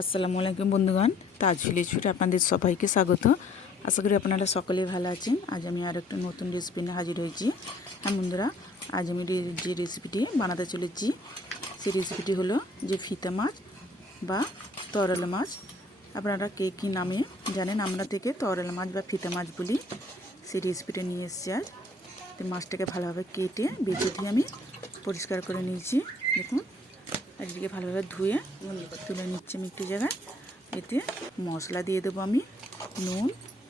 আসসালামু আলাইকুম বন্ধুগণ, তাজ ভিলেজে আপনাদের সবাইকে স্বাগত। আশা করি আপনারা সকলেই ভালো আছেন। আজ আমি আর একটা নতুন রেসিপি নিয়ে হাজির হয়েছি। হ্যাঁ বন্ধুরা, আজ আমি যে রেসিপিটি বানাতে চলেছি সেই রেসিপিটি হলো যে ফিতা মাছ বা তরল মাছ। আপনারা কে কী নামে জানেন, আমরা থেকে তরল মাছ বা ফিতা মাছ বলি। সেই রেসিপিটা নিয়ে এসেছি আজ। তো মাছটাকে ভালোভাবে কেটে বেছে দিয়ে আমি পরিষ্কার করে নিয়েছি। দেখুন, একদিকে ভালোভাবে ধুয়ে তুলে নিচ্ছি আমি একটু জায়গায়। এতে মশলা দিয়ে দেবো আমি নুন,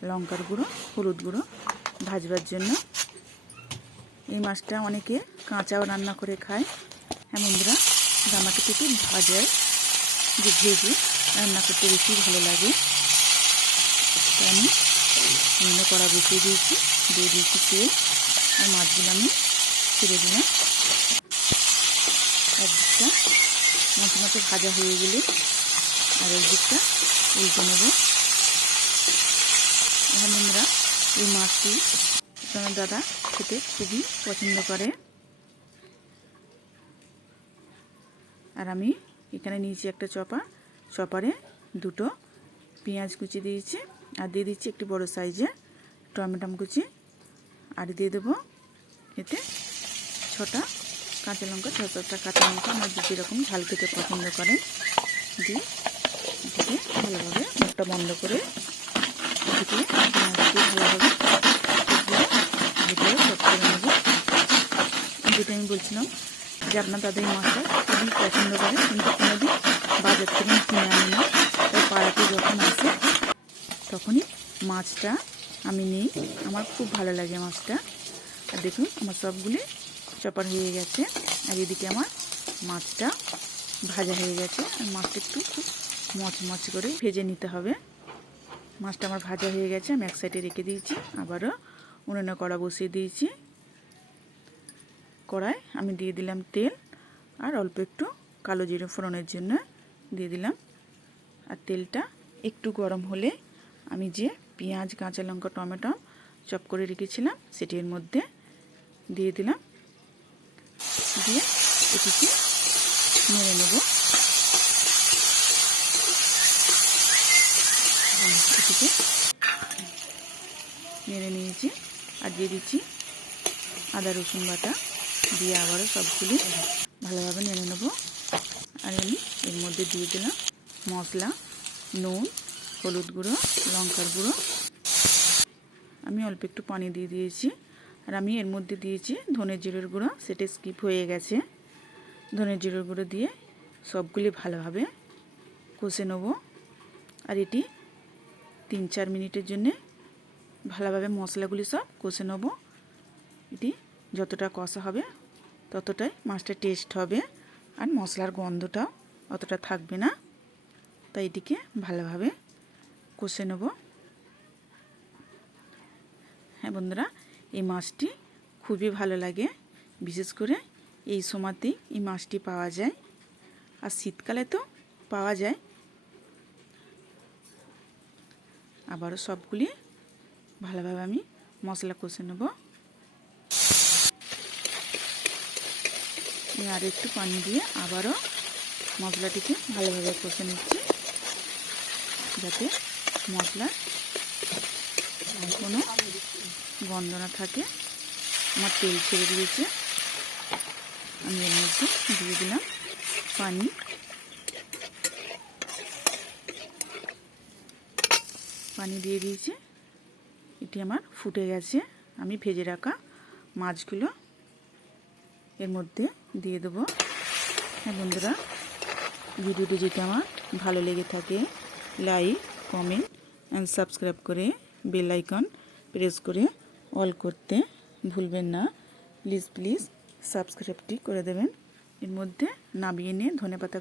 লঙ্কার গুঁড়ো, হলুদ গুঁড়ো ভাজবার জন্য। এই মাছটা অনেকে কাঁচাও রান্না করে খায়। হ্যাঁ বন্ধুরা, আমাকে থেকে ভাজায় যে ভেজে রান্না করতে বেশি ভালো লাগে। তাই আমি নুনে কড়া বসিয়ে দিয়েছি, দিয়ে দিয়েছি তেল, আর মাছগুলো আমি ছেড়ে দিলাম। একদিকটা মশলাটা ভাজা হয়ে গেলে আর একদিকটা উল্টে নেব। হ্যাঁ বন্ধুরা, এই মাছটি আমার দাদা খেতে খুবই পছন্দ করে। আর আমি এখানে নিয়েছি একটা চপারে দুটো পেঁয়াজ কুচি দিয়েছি, আর দিয়ে দিচ্ছি একটি বড় সাইজে টমেটো কুচি, আর দিয়ে দেবো এতে 6টা কাঁচা লঙ্কা, 6-7টা কাঁচা লঙ্কা, আমার যেরকম ঝাল খেতে পছন্দ করেন দিয়ে এটাকে ভালোভাবে মুখটা বন্ধ করে এদিকে ভালোভাবে যেটা আমি বলছিলাম যে আপনার তাদের এই মাছটা খুবই পছন্দ করে, কিন্তু কোনোদিন বাজার থেকে কিনে আনি না। তাই পাড়াতে যখন আসে তখনই মাছটা আমি নিই, আমার খুব ভালো লাগে মাছটা। আর দেখুন, আমার সবগুলি চপার হয়ে গেছে, আর এদিকে আমার মাছটা ভাজা হয়ে গেছে। আর মাছটা একটু খুব মচমচ করে ভেজে নিতে হবে। মাছটা আমার ভাজা হয়ে গেছে, আমি এক সাইডে রেখে দিয়েছি। আবারও উনুনে কড়া বসিয়ে দিয়েছি। কড়ায় আমি দিয়ে দিলাম তেল, আর অল্প একটু কালো জিরে ফোড়নের জন্য দিয়ে দিলাম। আর তেলটা একটু গরম হলে আমি যে পেঁয়াজ, কাঁচা লঙ্কা, টমেটো চপ করে রেখেছিলাম সেটি এর মধ্যে দিয়ে দিলাম। দিয়ে এটিকে নেড়ে নেব। এটিকে নেড়ে নিয়েছি, আর দিয়ে দিচ্ছি আদা রসুন বাটা, দিয়ে আবারও সবগুলি ভালোভাবে নেড়ে নেব। আর আমি এর মধ্যে দিয়ে দিলাম মশলা, নুন, হলুদ গুঁড়ো, লঙ্কার গুঁড়ো। আমি অল্প একটু পানি দিয়ে দিয়েছি। আর আমি এর মধ্যে দিয়েছি ধনে জিরের গুঁড়ো, সেটা স্কিপ হয়ে গেছে। ধনে জিরের গুঁড়ো দিয়ে সবগুলি ভালোভাবে কষে নেব। আর এটি 3-4 মিনিটের জন্যে ভালোভাবে মশলাগুলি সব কষে নেব। এটি যতটা কষা হবে ততটাই মাছটা টেস্ট হবে, আর মশলার গন্ধটাও অতটা থাকবে না। তাই এটিকে ভালোভাবে কষে নেব। হ্যাঁ বন্ধুরা, এই মাছটি খুবই ভালো লাগে, বিশেষ করে এই সময়তেই এই মাছটি পাওয়া যায়, আর শীতকালে তো পাওয়া যায়। আবারও সবগুলি ভালোভাবে আমি মশলা কষে নেব। আর একটু পানি দিয়ে আবারও মশলাটিকে ভালোভাবে কষে নিচ্ছি, যাতে মশলার কোনো গন্ধ না থাকে। আমার তেল ছেড়ে দিয়েছে, আমি এর মধ্যে দিয়ে দিলাম পানি দিয়ে দিয়েছি। এটি আমার ফুটে গেছে। আমি ভেজে রাখা মাছগুলো এর মধ্যে দিয়ে দেবো। হ্যাঁ বন্ধুরা, ভিডিওটি যদি আমার ভালো লেগে থাকে লাইক, কমেন্ট অ্যান্ড সাবস্ক্রাইব করে বেল আইকন প্রেস করে অল করতে ভুলবেন না। প্লিজ সাবস্ক্রাইবটি করে দেবেন। এর মধ্যে নামিয়ে নিয়ে ধনেপাতা